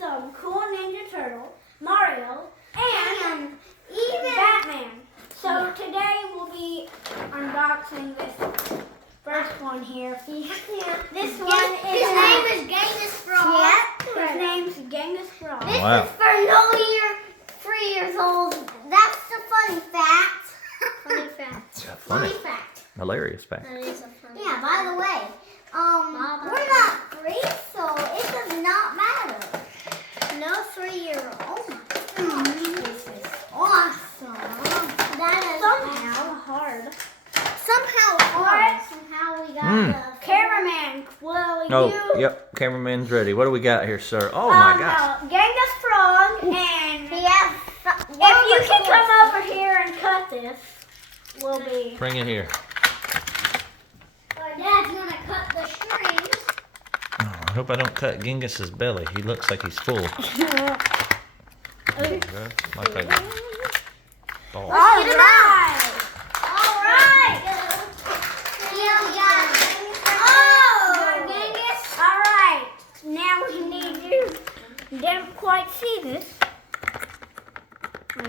some cool Ninja Turtle, Mario, and even Batman. So today we'll be unboxing this first one here. This one is his name is Genghis Frog. Yep, his name's Genghis Frog. This is for no 3 years old. That's the funny fact. Funny fact. Yeah, funny. Fact. Hilarious fact. That is a funny Yeah, by the way, we're not 3, so it does not matter. No 3-year-old. This is awesome. That is Somehow hard. Somehow we got the Cameraman, will Oh, you? yep. Cameraman's ready. What do we got here, sir? Oh my gosh. Genghis Frog, and He has if you can come over here and cut this, we'll be. Bring it here. Dad's gonna cut the strings. Oh, I hope I don't cut Genghis's belly. He looks like he's full. Like a ball. All right. Alright. Yeah, we got Genghis. All right. Now we need you. Didn't quite see this.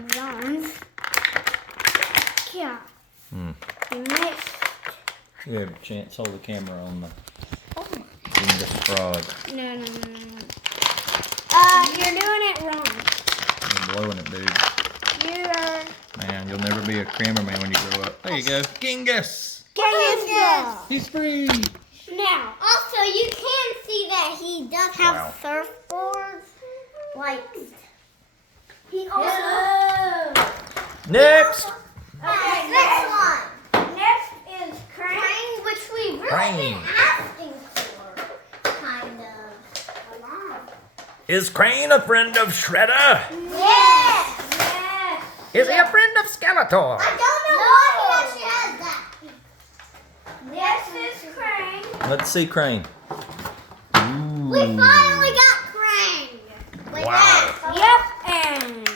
Jones. Yeah. Hmm. You missed. You have a chance. Hold the camera on the Genghis Frog. No. You're doing it wrong. You're blowing it, dude. You are. Man, you'll never be a cameraman when you grow up. There you go. Genghis! Genghis. He's free! Now. Also, you can see that he does have Wow. surfboards. Like, he Also. also. Next! Okay, Next one. Next is Crane. Crane, which we really Crane. been asking for. Kind of. A lot. Is Crane a friend of Shredder? Yes. Yes. Is he a friend of Skeletor? I don't know why he actually has that. This is Crane. Let's see Crane. We finally got Crane. With Wow. that. Yep, and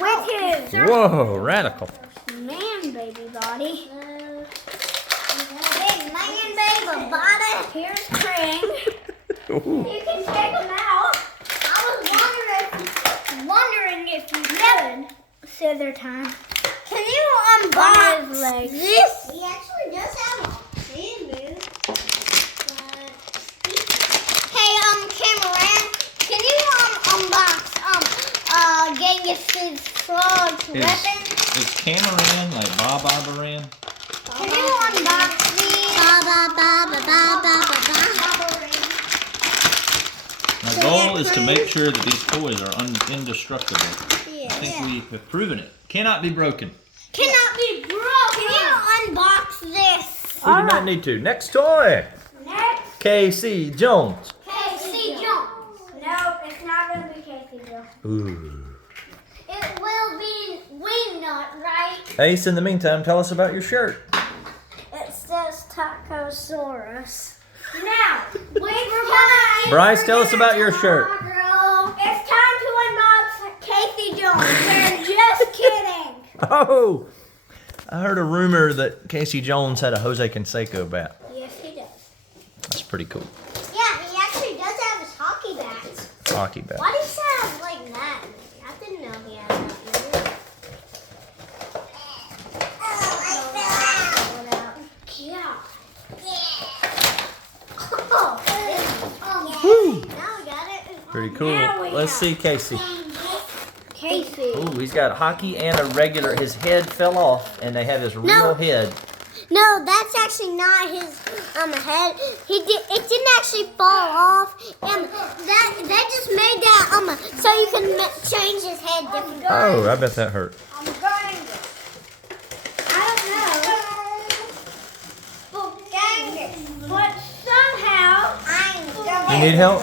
with his Whoa, radical. man baby body. Big man, baby, body. Here's Crane. Ooh. You can check him out. I was wondering if you could. Scissor time. Can you On his unbox legs. this? He actually does have a bamboo. Hey, cameraman, can you unbox Genghis's frog's weapon? Is Cameron like Bob Barbaran? Can you unbox these? My goal is to make sure that these toys are indestructible. I think we have proven it. Cannot be broken. Cannot be broken. Can you unbox this? We do not need to. Next toy. Next. Casey Jones. Casey Jones. No, it's not going to be Casey Jones. Ooh. It will be Wingnut, right? Ace, in the meantime, tell us about your shirt. It says Tacosaurus. Now, Bryce, tell us about your shirt. it's time to unbox Casey Jones. We're just kidding. Oh, I heard a rumor that Casey Jones had a Jose Canseco bat. Yes, he does. That's pretty cool. Yeah, he actually does have his hockey bats. Hockey bat. Why does he have like that? I didn't know he had that. Woo. Now we got it. Pretty cool. Now we Let's have- see Casey. Casey. Ooh, he's got hockey and a regular. His head fell off, and they have his real head. No, that's actually not his head. It didn't actually fall off, and that just made that so you can change his head different. Oh, I bet that hurt. I'm going to. I don't know. But somehow, You need help?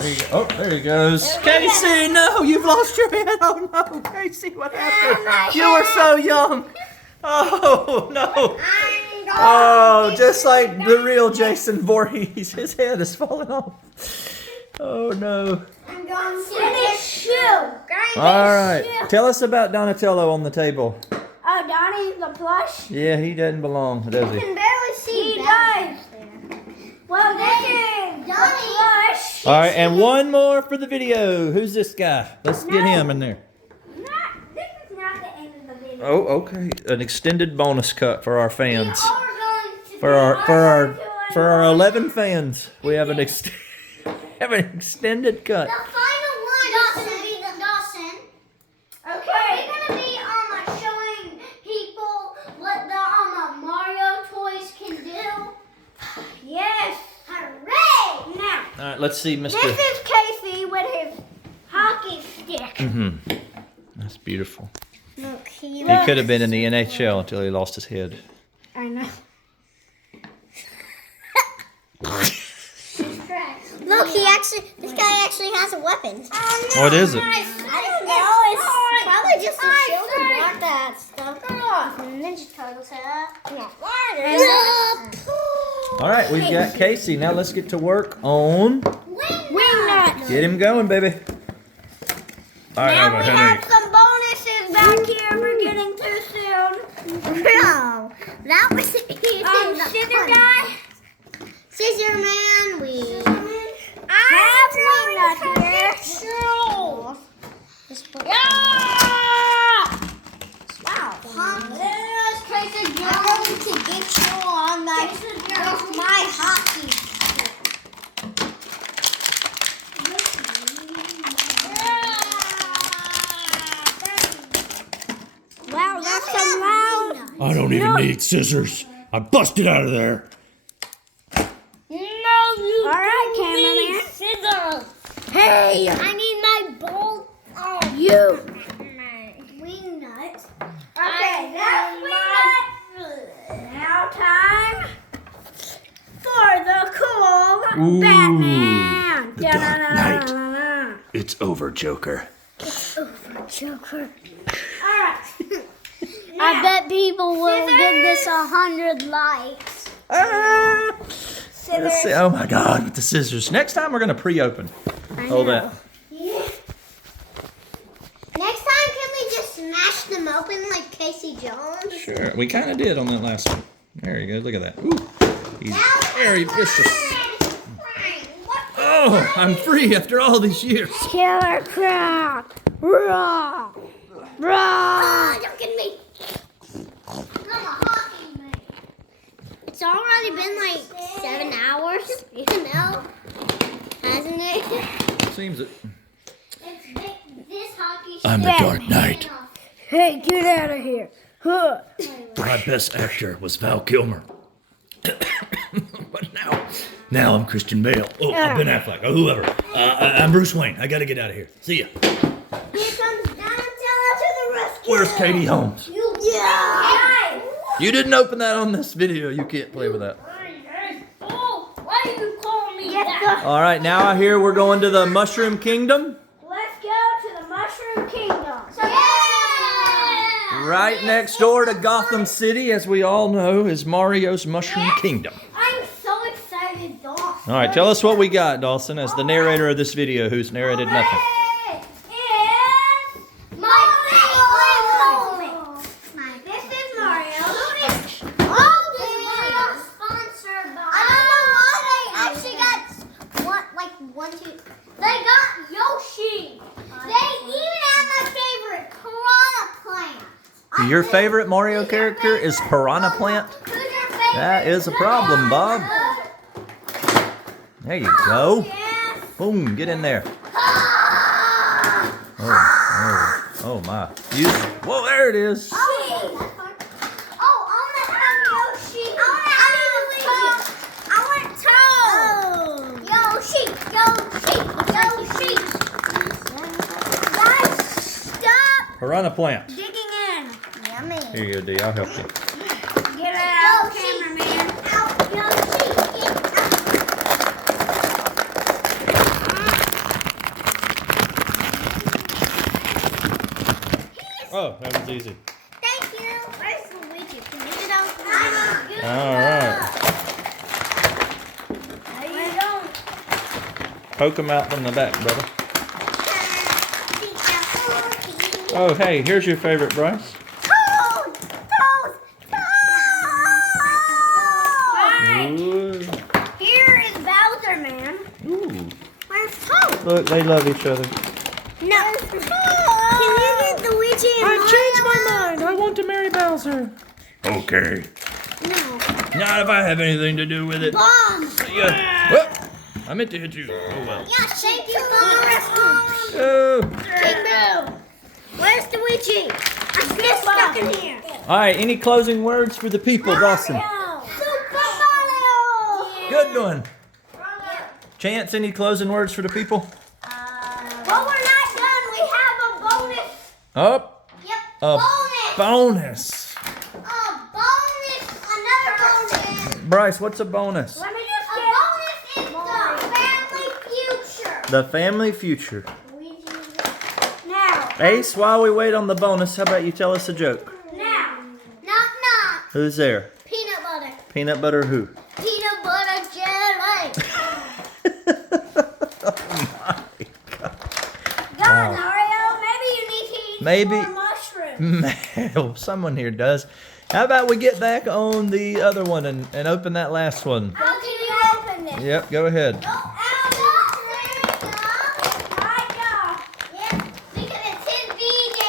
There you go. Oh, there he goes. Casey, no, you've lost your head. Oh no, Casey, what happened? You were so young. Oh no. Oh, just like the real Jason Voorhees, his head is falling off. Oh no. I'm going to finish shoe. All right, tell us about Donatello on the table. Oh, Donnie's the plush. Yeah, he doesn't belong, does You he? can barely see. He does. Well, this is the plush. All right, and one more for the video. Who's this guy? Let's get him in there. This is not the end of the video. Oh, okay. An extended bonus cut for our fans. We are going to For our 11 fans, we have an extended cut. The final one is going to be the Dawson. Okay. We're going to be showing people what the Mario toys can do. Yes. Hooray! Now, All right, let's see, Mr. this is Casey with his hockey stick. That's beautiful. Look, He could have been in the NHL until he lost his head. I know. Look, this guy actually has a weapon. What is it? I don't know. It's probably just a shield and block that stuff. Ninja Turtles hat. All right, we've got Casey. Now let's get to work on. Wingnut. Get him going, baby. All right, Now we have some bonuses back here we're getting too soon. No, that was Scissor guy. Scissor Man. I have Wingnut here. Wow, there's Casey going to get you on that with my hockey. Wow, that's some loud. I don't even need scissors. I busted out of there. All right, cameraman. Hey, I need my bowl. you. Wingnut. Okay, that's Wingnut. Now time for the cool Ooh, Batman. the Dark Knight. Da-da-da-da-da. It's over, Joker. Joker. All right. I bet people will give this 100 likes. Let's see. Oh my God, with the scissors. Next time we're gonna pre-open. Hold that. Yeah. Next time, can we just smash them open like Casey Jones? Sure, we kind of did on that last one. There you go. Look at that. Ooh, he's very vicious. Oh, I'm free after all these years. Killer Croc. Raw. Raw. Don't get me. I'm a hockey man. It's already been like 7 hours, you know? Hasn't it? Seems it. This hockey I'm the Dark Knight. Hey, get out of here. Huh. My best actor was Val Kilmer. But now I'm Christian Bale. Oh, I'm Ben Affleck. Oh, whoever. I'm Bruce Wayne. I gotta get out of here. See ya. Here comes Donatello to the rescue. Where's Katie Holmes? Yeah. You didn't open that on this video. You can't play with that. Why do you call me that? All right, now I hear we're going to the Mushroom Kingdom. Let's go to the Mushroom Kingdom. Yeah. Right next door to Gotham City, as we all know, is Mario's Mushroom Kingdom. I'm so excited, Dawson. All right, tell us what we got, Dawson, as the narrator of this video who's narrated nothing. This is Mario. They got Yoshi. They even have my favorite, Piranha Plant. Your favorite Mario character is Piranha Plant? Who's your favorite? That is a problem, Bob. There you go. Yes. Boom, get in there. Oh my. Whoa, there it is. Oh, I want to have Yoshi. I want Toad. Yoshi. Guys, stop Piranha Plant. Digging in. Yummy. Here you go, D. I'll help you. Get out, cameraman. Oh, that was easy. Thank you. Where's Luigi? Can you get out? All right. Poke him out from the back, brother. Oh, hey, here's your favorite, Bryce. Toad! Ooh. Here is Bowser Man. Ooh. Where's Look, they love each other. No. Can you get the Luigi and I've Mario? changed my mind. I want to marry Bowser. Okay. No. Not if I have anything to do with it. Bomb. Yeah. Whoop. I meant to hit you. Oh well. Yeah, shake your bomb. Oh. Big Boo. Where's the Luigi? I'm still stuck in here. All right. Any closing words for the people, Dawson? Super Mario. Good one. Chance, any closing words for the people? Well, we're not done. We have a bonus. Up. Yep. A bonus. bonus. A bonus. Another bonus. Bryce, what's a bonus? Let me A just get bonus is the family future. The family future. now. Ace, while we wait on the bonus, how about you tell us a joke? Now. Knock knock. Who's there? Peanut butter. Peanut butter who? Peanut butter jelly. Oh my God. Go on, Mario. Maybe you need to eat Maybe- more mushrooms. Man, someone here does. How about we get back on the other one and open that last one? How can you open this? Yep, go ahead. Oh, My God. yeah, because it's his DJ.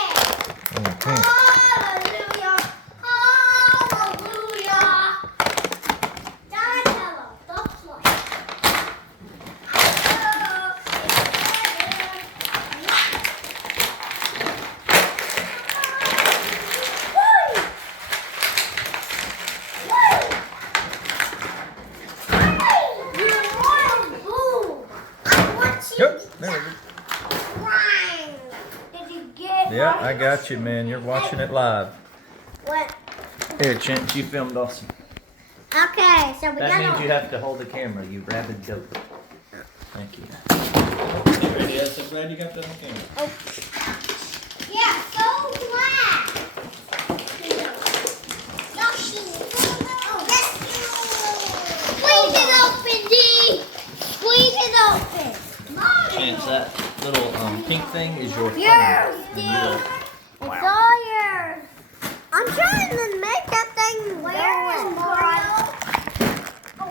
Mhm. Hallelujah. Hallelujah. Donatello, the flight. Yep, there we go. Did you get Yeah, I got you, man. You're watching it live. What? Here, Chance, you filmed Dawson. Okay, so we That got means you have to hold the camera, you rabid goat. Thank you. There he is. I'm glad you got that on camera. Yeah, so glad. Yoshi. Oh, yes. Squeeze it open, D. Squeeze it open. Chance, that little pink thing is your Yours, phone. D. And you It's all yours. I'm trying to make that thing go.